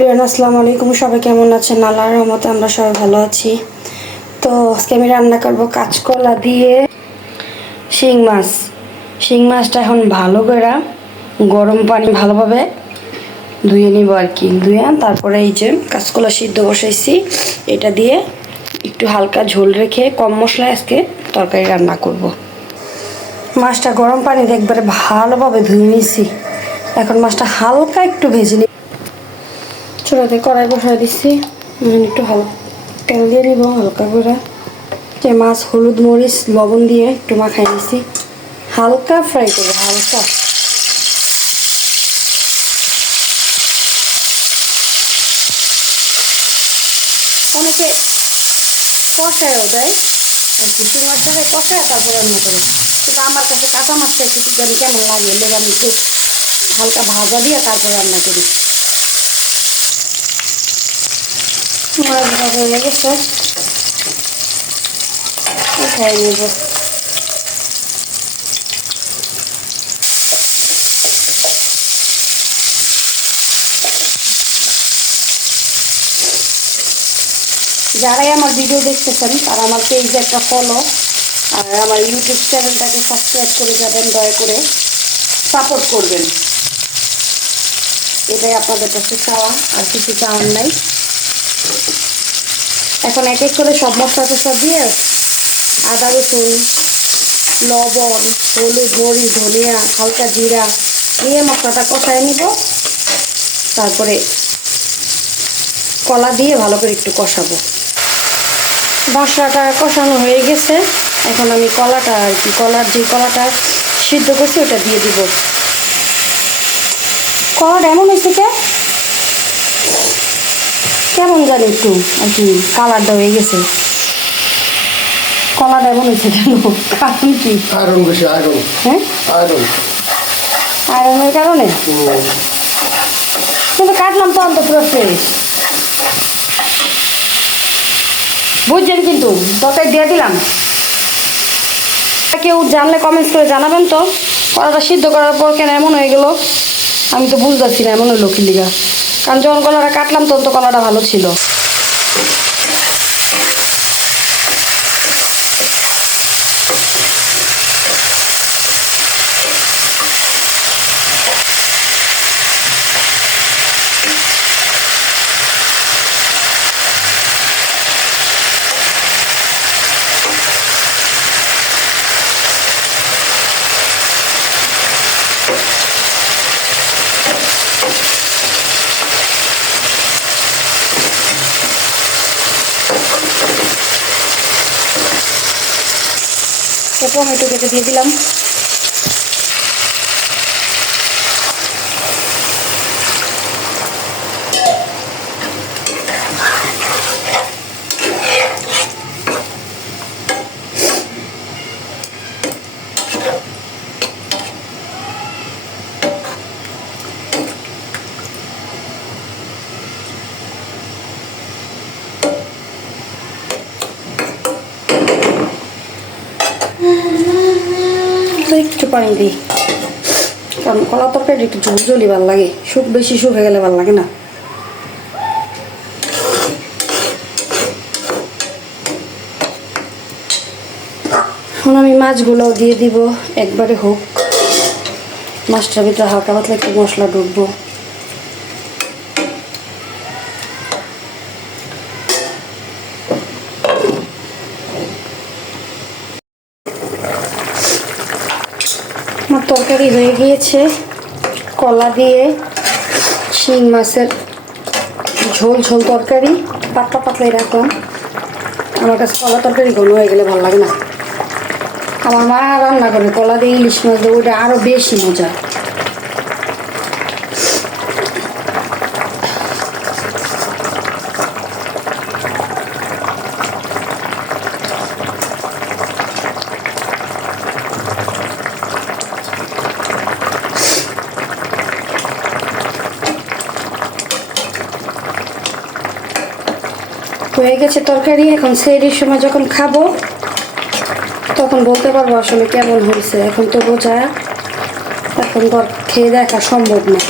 Everyone আসসালামু আলাইকুম। সবাই কেমন আছেন? আল্লাহর রহমতে আমরা সবাই ভালো আছি। তো আজকে আমি রান্না করব কাঁচকলা দিয়ে শিং মাছ। শিং মাছটা এখন ভালো করে গরম পানি ভালোভাবে ধুয়ে নিব আর কি। ধুয়ে তারপরে এই যে কাঁচকলা সিদ্ধ বসাইছি, এটা দিয়ে একটু হালকা ঝোল রেখে কম মশলায় আজকে তরকারি রান্না করব। মাছটা গরম পানিতে একবারে ভালোভাবে ধুয়ে নিয়েছি। এখন মাছটা হালকা একটু ভেজে নিই। চুলাতে কড়াই বসাই দিচ্ছি, একটু হালকা তেল দিয়ে নিব হালকা করে। যে মাছ হলুদ মরিচ লবণ দিয়ে একটু মাখাই নিচ্ছি, হালকা ফ্রাই করবো হালকা। অনেকে কষায়ও দেয়, কিছু মাছটাকে কষায় তারপর রান্না করে, কিন্তু আমার কাছে কাঁচা মাছটা একটু জানি কেমন লাগে, লেগে আমি একটু হালকা ভাজা দিয়ে তারপর রান্না করি। মাছ ভাজা হয়ে গেছে, উঠাই নেব। যারাই আমার ভিডিও দেখতেছেন তারা আমার পেজে একটা ফলো আর আমার ইউটিউব চ্যানেলটাকে সাবস্ক্রাইব করে যাবেন, দয়া করে সাপোর্ট করবেন। এটাই আপনাদের কাছে চাওয়া, আর কিছু চাওয়ার নাই। এখন এক এক করে সব মশলা টসলা দিয়ে আদা রসুন লবণ হলুদ মরিচ ধনিয়া হালকা জিরা দিয়ে মশলাটা কষায় নিব। তারপরে কলা দিয়ে ভালো করে একটু কষাবো। মশলাটা কষানো হয়ে গেছে, এখন আমি কলাটা আর কি যে কলাটা সিদ্ধ করছি ওটা দিয়ে দিব। কলাটা এমন হয়েছে কেমন জানি একটু আর কি কালারটা হয়ে গেছে। কলাটা এমন হয়েছে কেন, কারণ কি? আয়রন বেশি, আয়রন। হ্যাঁ, আয়রনের কারণে। কিন্তু কাটলাম তো অন্ত পুরো ফ্রেশ, বুঝছেন? কিন্তু তরকারি দিয়ে দিলাম। কেউ জানলে কমেন্টস করে জানাবেন তো, কলাটা সিদ্ধ করার পর কেন এমন হয়ে গেল। আমি তো বুঝতেছি না এমন হলো কি লিগা, কারণ যখন কলাটা কাটলাম তখন তো কলাটা ভালো ছিল। টমেটো কেটে দিয়ে দিলাম। একটু পানি দিই, কারণ কলা তরকারি একটু ঝোলঝোলি ভালো লাগে, বেশি শুকে গেলে ভালো লাগে না। এখন আমি মাছগুলোও দিয়ে দিব একবারে হোক, মাছটার ভিতরে হালকা পাতলা একটু মশলা ঢুকবো। আমার তরকারি হয়ে গিয়েছে, কলা দিয়ে শিং মাছের ঝোল ঝোল তরকারি, পাতলা পাতলাই রাখলাম। আমার কাছে কলা তরকারি ঘন হয়ে গেলে ভালো লাগে না। আমার মা রান্না করে কলা দিয়ে ইলিশ মাছ দিয়ে, ওটা আরও বেশি মজা। হয়ে গেছে তরকারি। এখন সেহরির সময় যখন খাবো তখন বলতে পারবো আসলে কেমন হয়েছে। এখন তো বোঝা, এখন খেয়ে দেখা সম্ভব না।